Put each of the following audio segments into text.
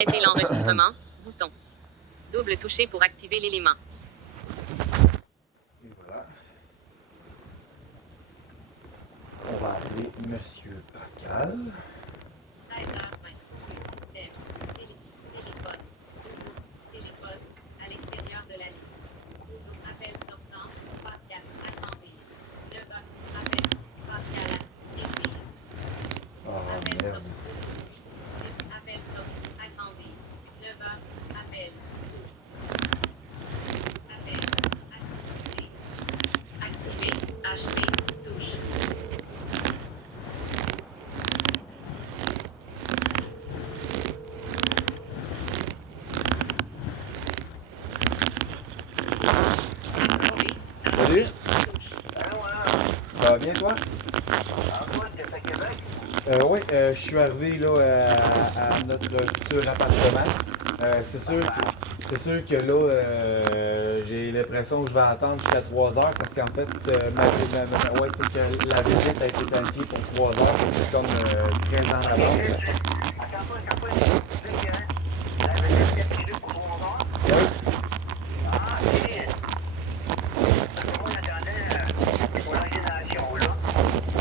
Arrêtez l'enregistrement. Bouton. Double touché pour activer l'élément. Et voilà. On va appeler Monsieur Pascal. 13h20. Système. Téléphone. Téléphone. À l'extérieur de la liste. Appel sortant. Pascal. Attendez. 9h. Appel. Pascal. Écrire. Oh Appel merde. sortant. Appel sortant. Attendez. 9h. Appel. Appel. Activé. Activé. HP. Touche. Oui. Salut. Ça va bien toi? Oui, je suis arrivé là à notre futur appartement. C'est sûr que là, j'ai l'impression que je vais attendre jusqu'à 3 heures parce qu'en fait, ouais, c'est que la visite a été planifiée pour 3 heures, donc je suis comme 13 ans d'avance.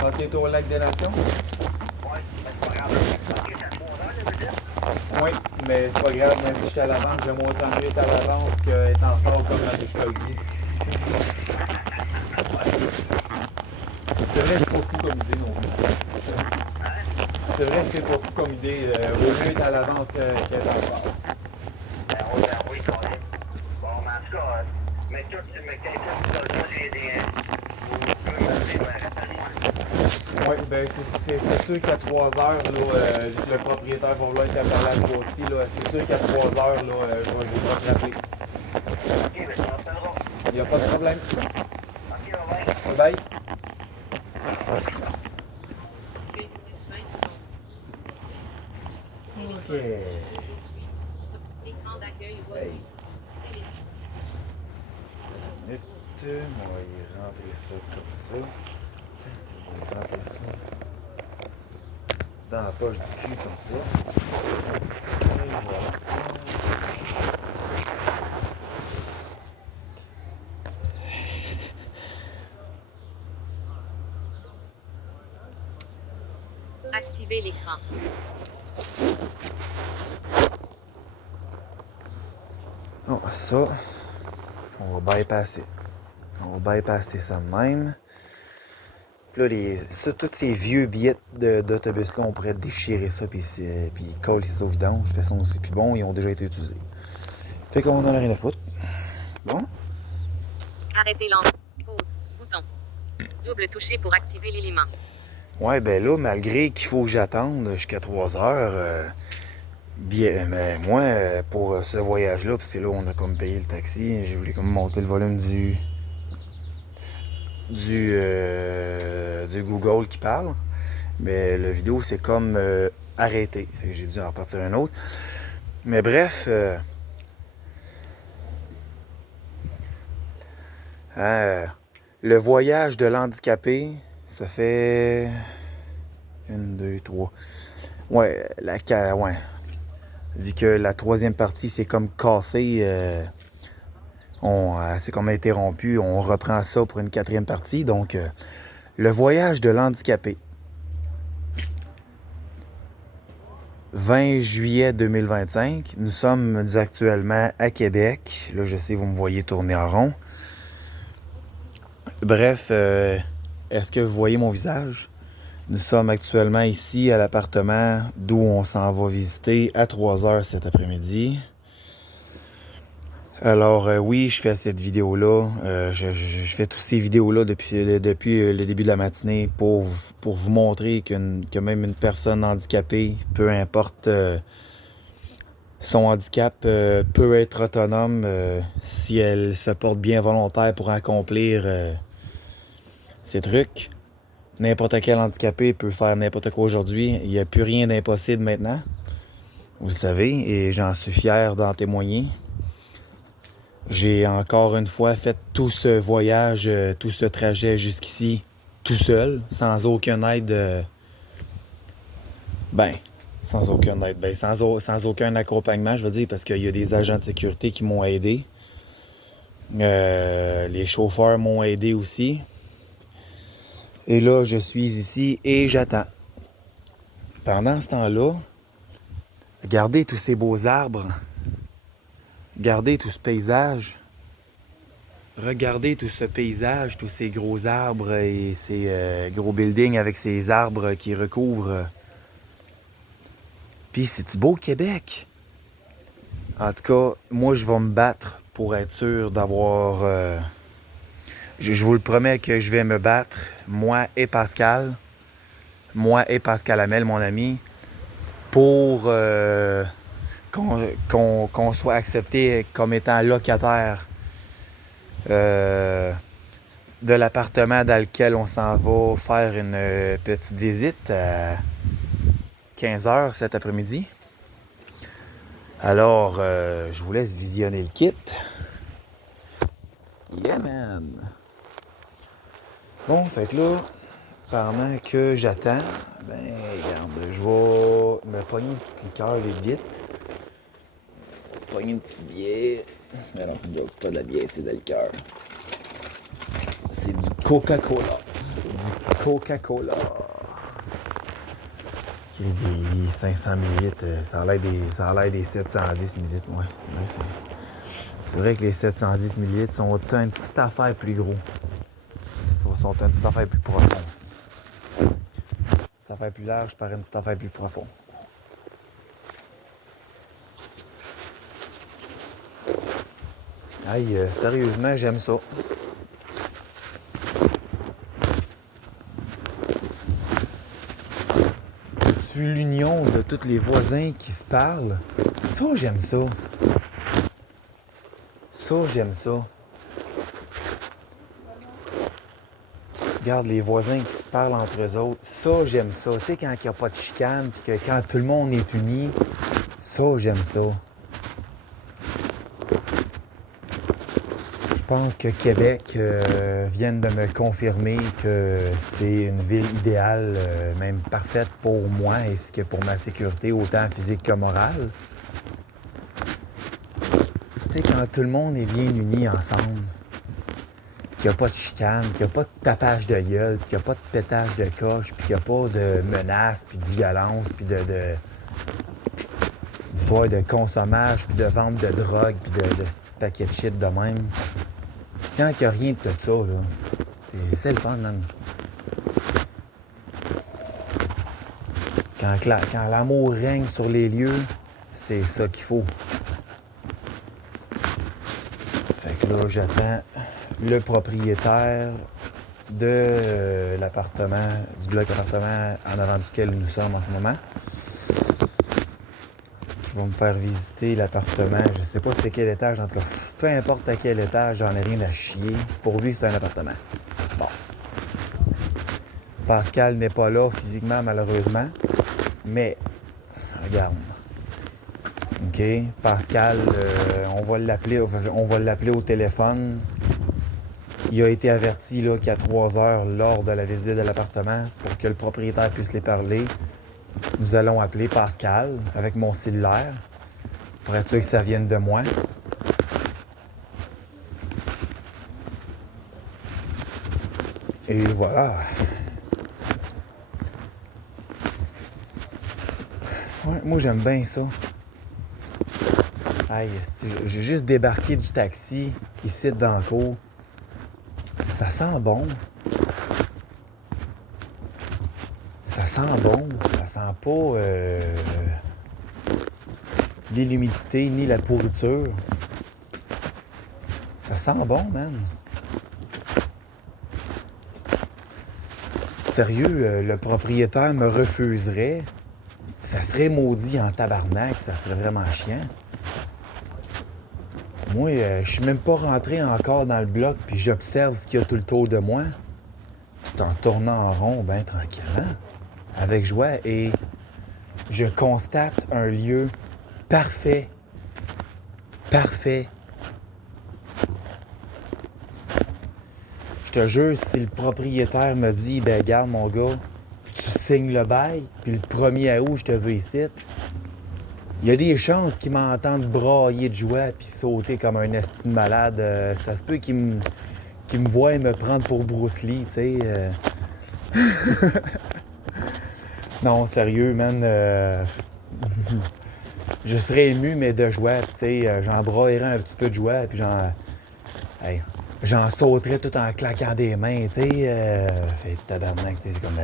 Ok, t'es au lac des Nations? Oui, mais c'est pas grave, même si je suis à l'avance, j'aime autant mieux être à l'avance qu'être en retard comme je te le dis. C'est vrai, c'est pas fou comme idée non plus. C'est vrai que c'est pas fou comme idée. Vaut mieux être à l'avance qu'être en retard. Oui, ben c'est sûr qu'à 3 heures, là, le propriétaire va vouloir être à parler à toi aussi. C'est sûr qu'à 3 heures, là, je vais te rappeler. Il n'y a pas de problème. Bye bye. Ok. Écran d'accueil. Hey. Minute, on va y rentrer ça comme ça. On va y rentrer ça dans la poche du cul comme ça. Et voilà. Activer l'écran. Bon, ça, on va bypasser. On va bypasser ça de même. Puis là, tous ces vieux billets d'autobus-là, on pourrait déchirer ça puis coller ça au vidange. De toute façon, c'est plus bon, ils ont déjà été utilisés. Fait qu'on en a rien à foutre. Bon. Arrêtez l'enregistrement. Pause. Bouton. Double touché pour activer l'élément. Ouais, ben là, malgré qu'il faut que j'attende jusqu'à 3 heures, mais moi, pour ce voyage-là, parce que là, on a comme payé le taxi, j'ai voulu comme monter le volume du Google qui parle. Mais la vidéo, c'est comme arrêté. Fait que j'ai dû en repartir un autre. Mais bref, le voyage de l'handicapé, ça fait 1, 2, 3. Ouais, ouais. Vu que la troisième partie, c'est comme cassé, c'est comme interrompu, on reprend ça pour une quatrième partie. Donc, le voyage de l'handicapé. 20 juillet 2025. Nous sommes actuellement à Québec. Là, je sais, vous me voyez tourner en rond. Bref, est-ce que vous voyez mon visage? Nous sommes actuellement ici à l'appartement d'où on s'en va visiter à 3 heures cet après-midi. Alors oui, je fais cette vidéo-là. Je fais toutes ces vidéos-là depuis le début de la matinée pour vous montrer que même une personne handicapée, peu importe son handicap, peut être autonome si elle se porte bien volontaire pour accomplir ces trucs. N'importe quel handicapé peut faire n'importe quoi aujourd'hui. Il n'y a plus rien d'impossible maintenant. Vous le savez, et j'en suis fier d'en témoigner. J'ai encore une fois fait tout ce voyage, tout ce trajet jusqu'ici, tout seul, sans aucune aide. Sans aucun aide. Ben, sans aucun accompagnement, je veux dire, parce qu'il y a des agents de sécurité qui m'ont aidé. Les chauffeurs m'ont aidé aussi. Et là, je suis ici et j'attends. Pendant ce temps-là, regardez tous ces beaux arbres. Regardez tout ce paysage. Regardez tout ce paysage, tous ces gros arbres et ces gros buildings avec ces arbres qui recouvrent. Puis c'est-tu beau Québec? En tout cas, moi je vais me battre pour être sûr d'avoir... je vous le promets que je vais me battre, moi et Pascal Hamel, mon ami, pour qu'on soit accepté comme étant locataire de l'appartement dans lequel on s'en va faire une petite visite à 15h cet après-midi. Alors, je vous laisse visionner le kit. Yeah, man! Bon, fait que là, pendant que j'attends, ben, regarde, je vais me pogner une petite liqueur vite. Pogner une petite bière. Mais non, c'est pas de la bière, c'est de la liqueur. C'est du Coca-Cola. Du Coca-Cola. Chris, des 500 ml, ça a l'air des 710 ml. Ouais, c'est vrai que les 710 ml sont une petite affaire plus gros. Ils sont une petite affaire plus profonde. Une petite affaire plus large par une petite affaire plus profonde. Aïe, sérieusement, j'aime ça. Tu veux l'union de tous les voisins qui se parlent? Ça, j'aime ça. Ça, j'aime ça. Regarde les voisins qui se parlent entre eux autres. Ça, j'aime ça. Tu sais, quand il n'y a pas de chicane, puis que quand tout le monde est uni, ça, j'aime ça. Je pense que Québec vient de me confirmer que c'est une ville idéale, même parfaite pour moi ainsi que pour ma sécurité, autant physique que morale. Tu sais, quand tout le monde est bien uni ensemble, qu'il n'y a pas de chicane, qu'il n'y a pas de tapage de gueule, qu'il n'y a pas de pétage de coche, puis qu'il n'y a pas de menaces, puis de violence, puis d'histoire de consommage, puis de vente de drogue, puis de petits paquets de shit de même. Quand il n'y a rien de tout ça, là, c'est le fun, man. Quand l'amour règne sur les lieux, c'est ça qu'il faut. Fait que là, j'attends le propriétaire de l'appartement, du bloc appartement en avant duquel nous sommes en ce moment. Ils vont me faire visiter l'appartement. Je sais pas c'est quel étage, en tout cas. Peu importe à quel étage, j'en ai rien à chier. Pourvu que c'est un appartement. Bon. Pascal n'est pas là physiquement, malheureusement. Mais, regarde. OK. Pascal, on va l'appeler au téléphone. Il a été averti là, qu'à 3 heures, lors de la visite de l'appartement, pour que le propriétaire puisse les parler, nous allons appeler Pascal avec mon cellulaire pour être sûr que ça vienne de moi. Et voilà. Ouais, moi, j'aime bien ça. Aïe, j'ai juste débarqué du taxi, ici dans le cour. Ça sent bon. Ça sent bon. Ça sent pas ni l'humidité, ni la pourriture. Ça sent bon, man. Sérieux, le propriétaire me refuserait. Ça serait maudit en tabarnak, ça serait vraiment chiant. Moi, je suis même pas rentré encore dans le bloc, puis j'observe ce qu'il y a tout le tour de moi, tout en tournant en rond, bien tranquillement, avec joie, et je constate un lieu parfait. Parfait. Je te jure, si le propriétaire me dit, ben garde mon gars, tu signes le bail, puis le 1er août, je te veux ici, il y a des chances qu'ils m'entendent brailler de joie puis sauter comme un esti de malade. Ça se peut qu'ils me voient me prendre pour Bruce Lee, tu sais. Non, sérieux, man. Je serais ému, mais de joie, tu sais. J'en braillerais un petit peu de joie, puis j'en sauterais tout en claquant des mains, tu sais. Fait tabarnak, c'est comme...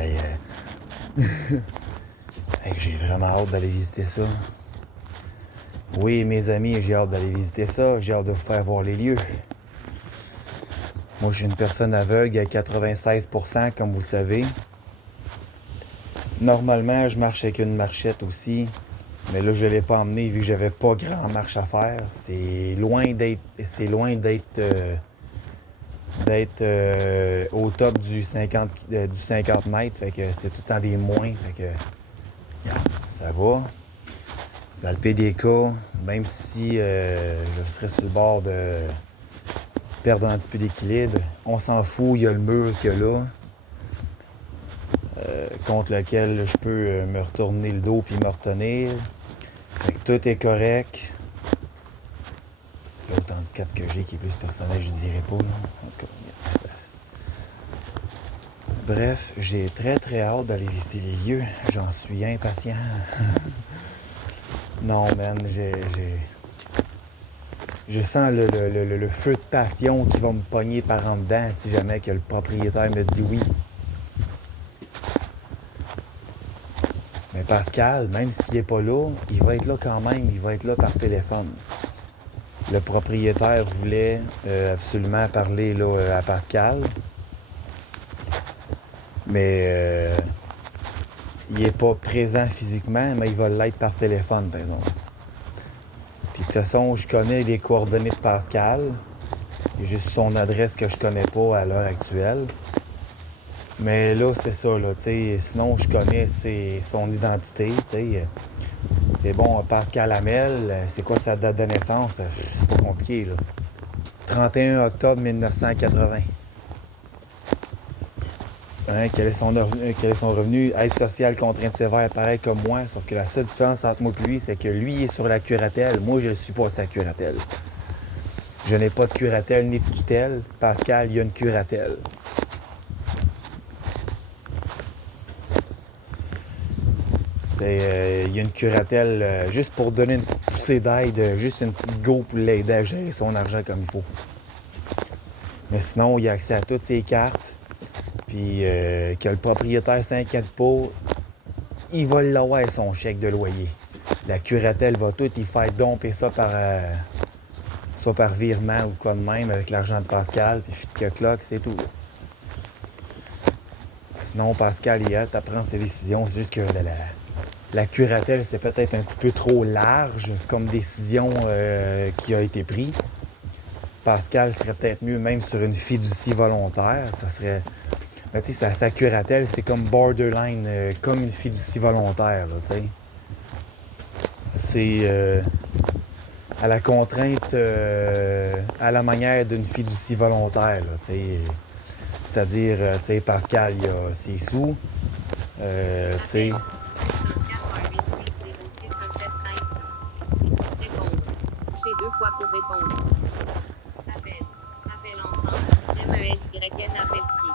j'ai vraiment hâte d'aller visiter ça. Oui, mes amis, j'ai hâte d'aller visiter ça. J'ai hâte de vous faire voir les lieux. Moi, je suis une personne aveugle à 96%, comme vous savez. Normalement, je marche avec une marchette aussi. Mais là, je ne l'ai pas emmené vu que j'avais pas grand marche à faire. C'est loin d'être au top du 50 mètres. Fait que c'est tout le temps des moins. Fait que ça va. Dans le PDK, même si je serais sur le bord de perdre un petit peu d'équilibre, on s'en fout, il y a le mur qu'il y a là, contre lequel je peux me retourner le dos puis me retenir. Fait que tout est correct. L'autre handicap que j'ai qui est plus personnel, je dirais pas. Là. En tout cas, bref, j'ai très très hâte d'aller visiter les lieux. J'en suis impatient. Non, man, je sens le feu de passion qui va me pogner par en dedans si jamais que le propriétaire me dit oui. Mais Pascal, même s'il n'est pas là, il va être là quand même. Il va être là par téléphone. Le propriétaire voulait absolument parler là, à Pascal. Mais il n'est pas présent physiquement, mais il va l'être par téléphone, par exemple. Puis de toute façon, je connais les coordonnées de Pascal. Il y a juste son adresse que je connais pas à l'heure actuelle. Mais là, c'est ça, là, tu sais. Sinon, je connais son identité, tu sais. C'est bon, Pascal Hamel, c'est quoi sa date de naissance? C'est pas compliqué, là. 31 octobre 1980. Hein, quel est son revenu? Aide sociale, contrainte sévère, pareil comme moi. Sauf que la seule différence entre moi et lui, c'est que lui il est sur la curatelle. Moi, je ne suis pas sa curatelle. Je n'ai pas de curatelle ni de tutelle. Pascal, il y a une curatelle. Il y a une curatelle juste pour donner une petite poussée d'aide, juste une petite go pour l'aider à gérer son argent comme il faut. Mais sinon, il a accès à toutes ses cartes. Puis que le propriétaire s'inquiète pas, il va l'avoir son chèque de loyer. La curatelle va tout y faire domper ça soit par virement ou quoi de même avec l'argent de Pascal, puis que cloque, c'est tout. Sinon, Pascal, il prend ses décisions. C'est juste que la curatelle, c'est peut-être un petit peu trop large comme décision qui a été prise. Pascal serait peut-être mieux même sur une fiducie volontaire. Ça serait... Mais tu sais, sa curatelle, c'est comme borderline, comme une fiducie volontaire, là, tu sais. C'est à la contrainte, à la manière d'une fiducie volontaire, là, tu sais. C'est-à-dire, tu sais, Pascal, il a ses sous, tu sais. J'ai 2 fois pour répondre. Appel entrant. MESYN appel-t-il.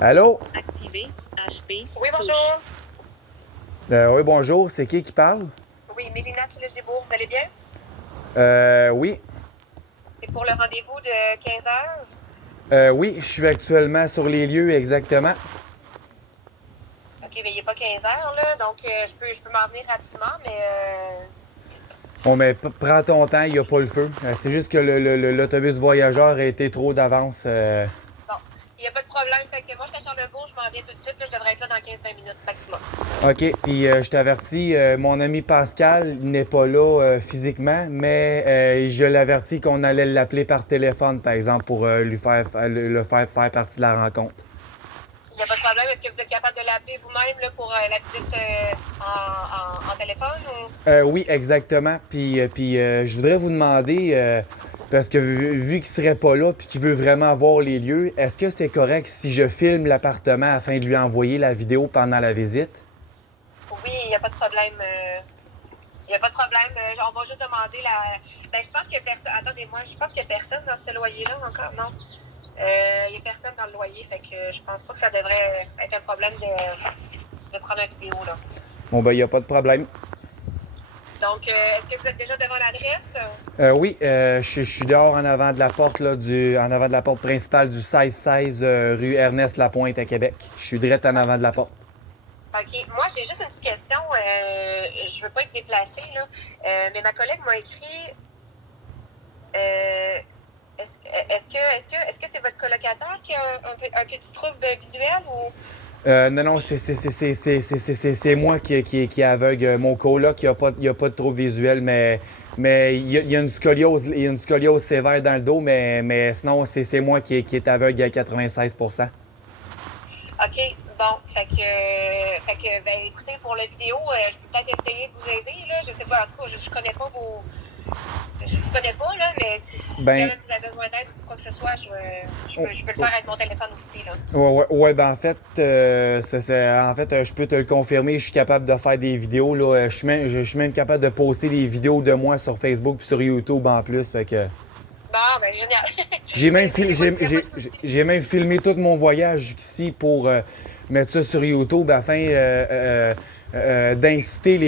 Allô? Activé. HP. Oui, bonjour. Oui, bonjour. C'est qui parle? Oui, Mélina Thiele-Gibourg, vous allez bien? Oui. C'est pour le rendez-vous de 15 heures? Oui, je suis actuellement sur les lieux, exactement. OK, mais il n'est pas 15 heures, là, donc je peux m'en venir rapidement, mais... Bon, mais prends ton temps, il n'y a pas le feu. C'est juste que l'autobus voyageur a été trop d'avance. Bon, il n'y a pas de problème. Fait que moi, je suis à Charlebourg, je m'en viens tout de suite, là, je devrais être là dans 15-20 minutes maximum. OK, puis je t'avertis, mon ami Pascal n'est pas là physiquement, mais je l'avertis qu'on allait l'appeler par téléphone, par exemple, pour le faire partie de la rencontre. Il n'y a pas de problème. Est-ce que vous êtes capable de l'appeler vous-même là, pour la visite en téléphone? Ou... Oui, exactement. Puis je voudrais vous demander, Parce que vu qu'il serait pas là puis qu'il veut vraiment voir les lieux, est-ce que c'est correct si je filme l'appartement afin de lui envoyer la vidéo pendant la visite? Oui, il n'y a pas de problème. Il n'y a pas de problème. On va juste demander la. Ben, je pense qu'il y a personne. Attendez-moi, je pense qu'il n'y a personne dans ce loyer-là encore, non? Il n'y a personne dans le loyer, fait que je pense pas que ça devrait être un problème de prendre une vidéo, là. Bon, ben, il n'y a pas de problème. Donc, est-ce que vous êtes déjà devant l'adresse? Oui, je suis dehors en avant de la porte, là, en avant de la porte principale du 1616 rue Ernest-Lapointe à Québec. Je suis direct en avant de la porte. OK. Moi, j'ai juste une petite question. Je veux pas être déplacée, là. Mais ma collègue m'a écrit. Est-ce que c'est votre colocataire qui a un petit trouble visuel ou. Non, c'est moi qui est aveugle. Mon coloc, il n'y a pas de trouble visuel, mais il y a une scoliose, sévère dans le dos, mais sinon, c'est moi qui est aveugle à 96%. OK, bon, fait que, ben, écoutez, pour la vidéo, je peux peut-être essayer de vous aider, là. Je sais pas, en tout cas, je connais pas vos. Je vous connais pas, là, mais si jamais vous avez besoin d'aide ou quoi que ce soit, je peux le faire avec mon téléphone aussi, là. Ouais, ben en fait, je peux te le confirmer, je suis capable de faire des vidéos, là. Je suis même capable de poster des vidéos de moi sur Facebook et sur YouTube en plus, fait que. Bon, ben génial. J'ai même filmé tout mon voyage ici pour mettre ça sur YouTube afin d'inciter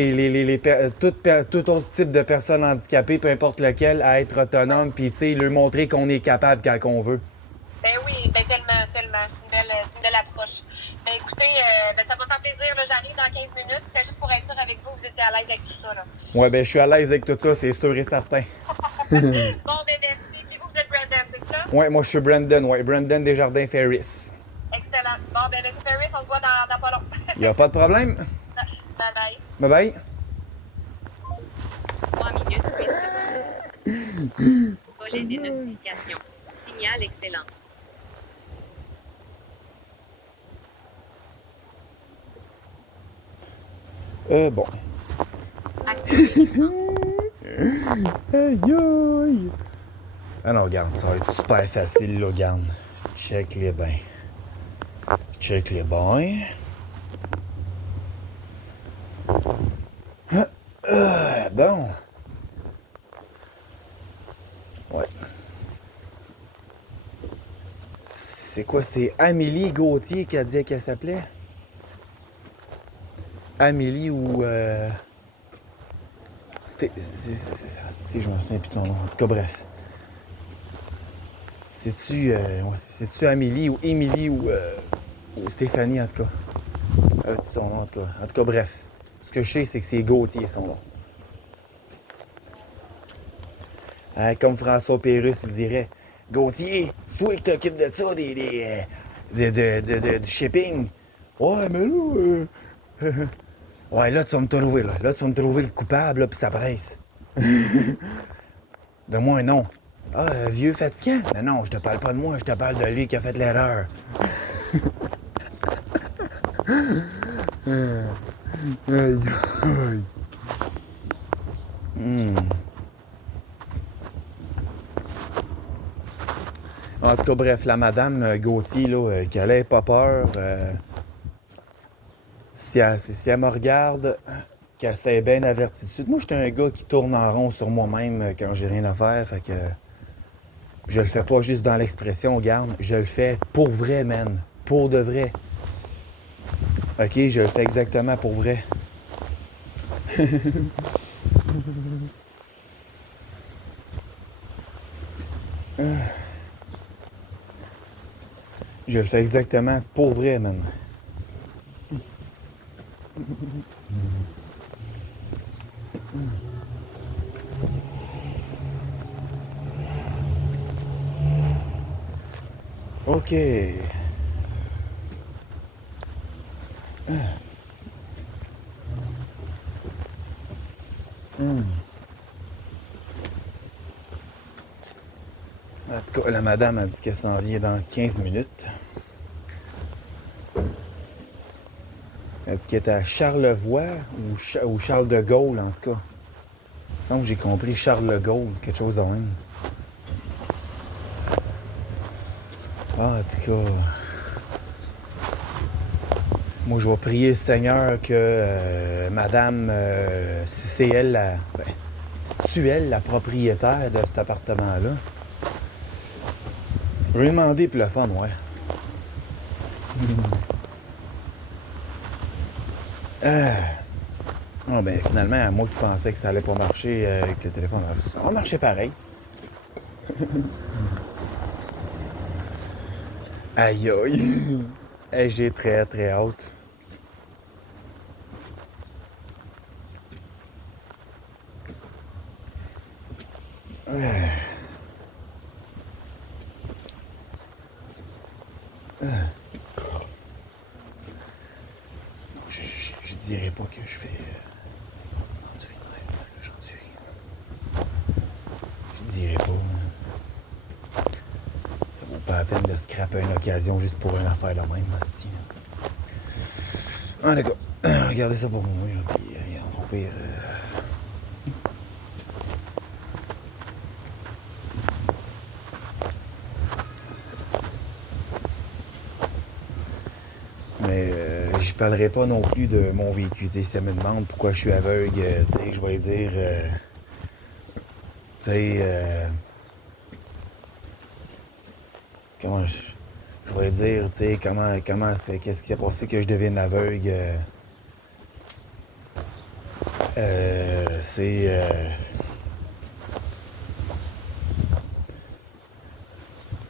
tout autre type de personnes handicapées, peu importe lequel, à être autonomes, puis tu sais, leur montrer qu'on est capable quand on veut. Ben oui, ben tellement. C'est une belle approche. Ben écoutez, ben ça va faire plaisir, là, j'arrive dans 15 minutes. C'était juste pour être sûr avec vous, vous étiez à l'aise avec tout ça, là. Ouais, ben je suis à l'aise avec tout ça, c'est sûr et certain. Bon, ben merci. Puis vous êtes Brandon, c'est ça? Ouais, moi je suis Brandon Desjardins Ferris. Excellent. Bon, ben monsieur Ferris, on se voit dans pas long. Y a pas de problème. Bye bye. Bye bye. 3 minutes 8 secondes. Volet des notifications. Signal excellent. Bon. Activer l'écran. Aïe aïe! Ah non, regarde, ça va être super facile, là, regarde. Check les bains. Check les bains. Bon. Ouais. C'est quoi? C'est Amélie Gauthier qui a dit qu'elle s'appelait? Amélie ou... Si je me souviens plus de son nom. En tout cas, bref. C'est-tu Amélie ou Émilie ou Stéphanie, en tout cas. Son nom, en tout cas. En tout cas, bref. Ce que je sais, c'est que c'est Gauthier, son nom. Comme François Pérusse, il dirait, Gauthier, c'est toi qui t'occupes de ça, du shipping. Ouais, mais là... Ouais, là, tu vas me trouver, là. Là, tu vas me trouver le coupable, là, puis ça presse. Donne-moi un nom. Ah, vieux fatigant? Mais non, je te parle pas de moi, je te parle de lui qui a fait l'erreur. Aïe, aïe. En tout cas, bref, la madame Gauthier, là, qu'elle ait pas peur, si elle me regarde, qu'elle s'est bien avertie de suite. Moi, j'étais un gars qui tourne en rond sur moi-même quand j'ai rien à faire, fait que je le fais pas juste dans l'expression, regarde, je le fais pour vrai, man, pour de vrai. Ok, je le fais exactement pour vrai. Je le fais exactement pour vrai, man. OK. En tout cas, la madame a dit qu'elle s'en vient dans 15 minutes. Elle dit qu'elle était à Charlevoix ou Charles de Gaulle, en tout cas. Il me semble que j'ai compris Charles de Gaulle, quelque chose de même. Ah, en tout cas, moi je vais prier le Seigneur que madame, si c'est elle si tu es la propriétaire de cet appartement-là, je vais lui demander pour le fun, ouais. Non, ben finalement, moi qui pensais que ça allait pas marcher avec le téléphone, ça va marcher pareil. Aïe aïe. Hey, j'ai très très hâte. Je dirais pas que je fais je dirais pas. Ça vaut pas la peine de scraper une occasion juste pour une affaire de même, hostie. Ah d'accord. Regardez ça pour moi, là, puis au pire. Mais je parlerai pas non plus de mon vécu. Si elle me demande pourquoi je suis aveugle, je vais dire. Comment je vais dire, comment c'est, qu'est-ce qui s'est passé que je devienne aveugle.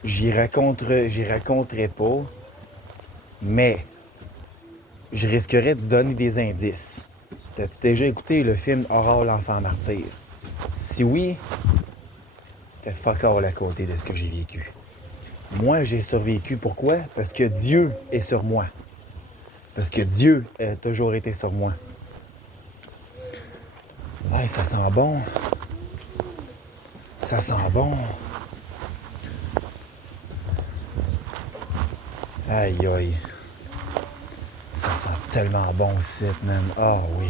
J'y raconterai pas, mais je risquerais de donner des indices. T'as-tu déjà écouté le film Aurore l'enfant martyr? Si oui, c'était fuck all à côté de ce que j'ai vécu. Moi, j'ai survécu. Pourquoi? Parce que Dieu est sur moi. Parce que Dieu a toujours été sur moi. Ouais, ça sent bon. Ça sent bon. Aïe, aïe. Ça sent tellement bon, cette man. Ah oui.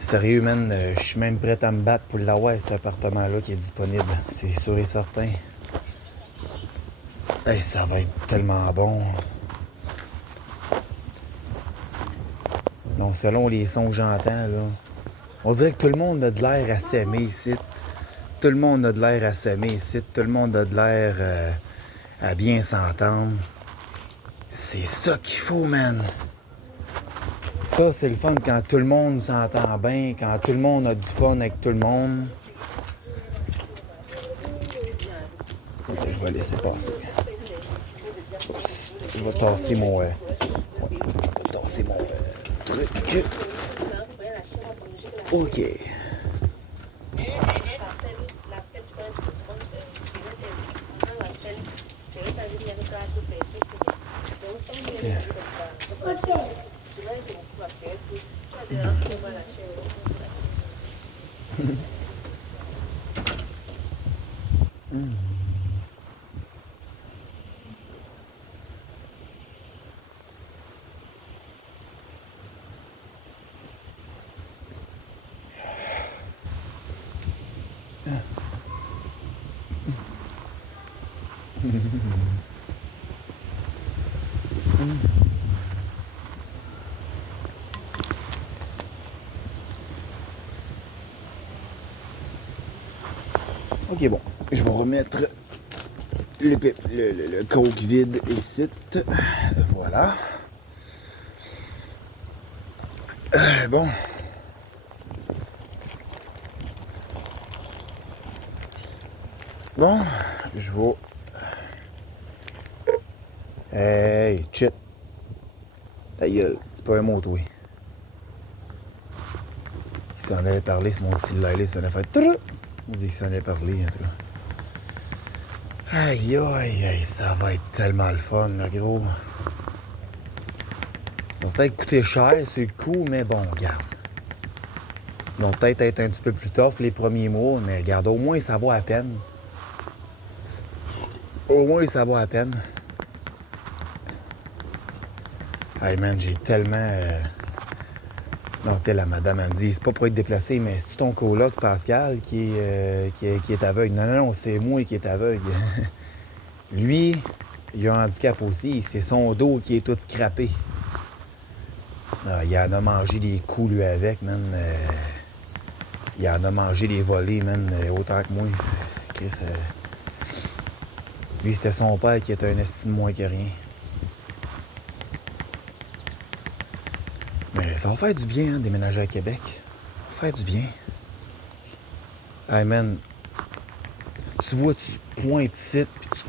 Sérieux, man, je suis même prêt à me battre pour l'avoir, cet appartement-là qui est disponible. C'est sûr et certain. Hey, ça va être tellement bon. Donc, selon les sons que j'entends, là, on dirait que tout le monde a de l'air à s'aimer ici. Tout le monde a de l'air à s'aimer ici. Tout le monde a de l'air à bien s'entendre. C'est ça qu'il faut, man. Ça, c'est le fun quand tout le monde s'entend bien, quand tout le monde a du fun avec tout le monde. Je vais laisser passer. Oups, je vais tasser mon... je vais tasser mon truc. OK. Yeah. Ok, bon, je vais remettre le coke vide ici. Voilà. Bon. Bon, je vais... Hey, shit. Ta gueule, c'est pas un mot, toi. Il s'en allait parler, c'est mon cellulaire, il s'en allait faire... On dit qu'il s'en allait parler, en tout cas. Aïe, aïe, aïe, ça va être tellement le fun, là, gros. Ça va peut-être coûter cher, c'est le coup, mais bon, regarde. Ils vont peut-être être un petit peu plus tough les premiers mois, mais regarde, au moins, ça vaut à peine. Au moins, ça vaut à peine. Hey man, j'ai tellement... Non, tu sais, la madame, elle me dit, c'est pas pour être déplacé, mais c'est ton coloc, Pascal, qui est aveugle. Non, non, non, c'est moi qui est aveugle. Lui, il a un handicap aussi. C'est son dos qui est tout scrappé. Ah, il en a mangé des coups, lui, avec, man. Il en a mangé des volets, man, autant que moi. Chris, lui, c'était son père qui était un esti de moins que rien. Mais ça va faire du bien, hein, déménager à Québec. Ça va faire du bien. Hey, man, tu vois, tu pointes ici, puis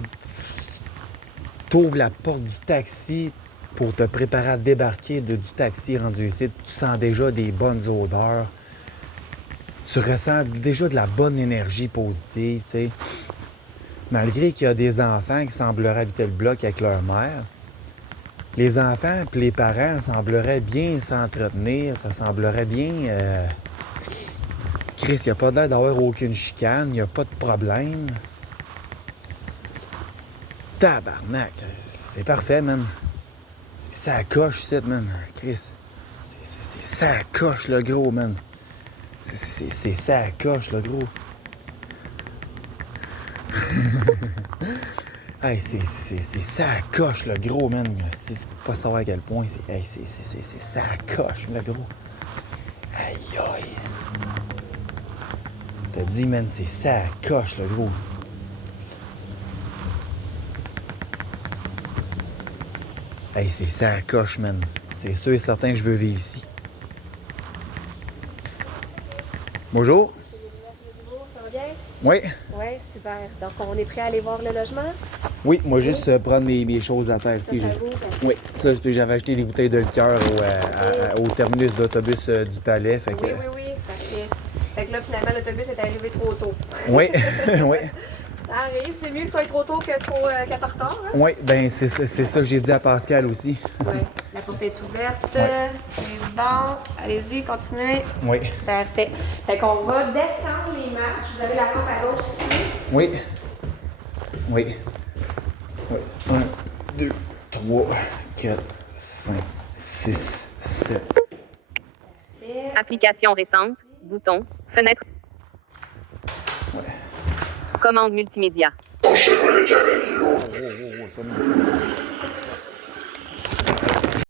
tu ouvres la porte du taxi pour te préparer à débarquer du taxi rendu ici. Tu sens déjà des bonnes odeurs. Tu ressens déjà de la bonne énergie positive, tu sais. Malgré qu'il y a des enfants qui sembleraient habiter le bloc avec leur mère, les enfants et les parents sembleraient bien s'entretenir, ça semblerait bien... Chris, il n'y a pas l'air d'avoir aucune chicane, il n'y a pas de problème. Tabarnak, c'est parfait, man. C'est ça coche, c'est, man. Chris, c'est ça coche, le gros, man. C'est ça coche, le gros. Hey, c'est ça coche, le gros, man. Tu peux pas savoir à quel point c'est ça coche, le gros. Aïe, aïe. T'as dit, man, c'est ça coche, le gros. Hey, c'est ça coche, man. C'est sûr et certain que je veux vivre ici. Bonjour. Ça va bien? Oui. Oui, super. Donc, on est prêt à aller voir le logement? Oui, moi, juste prendre mes choses à terre ici. Ça vous? Oui, ça, c'est parce que j'avais acheté des bouteilles de liqueur au terminus d'autobus du Palais. Fait que... Oui, parfait. Fait que là, finalement, l'autobus est arrivé trop tôt. Oui, oui. Ça arrive. C'est mieux que ce soit trop tôt que trop en retard. Hein? Oui, ben c'est ça que j'ai dit à Pascal aussi. Oui. La porte est ouverte. Ouais. C'est bon. Allez-y, continuez. Oui. Parfait. Fait qu'on va descendre les marches. Vous avez la rampe à gauche ici. Oui. Oui. Oui. 1, 2, 3, 4, 5, 6, 7. Parfait. Application récente. Bouton. Fenêtre. Ouais. Commande multimédia. Oh, pas mal.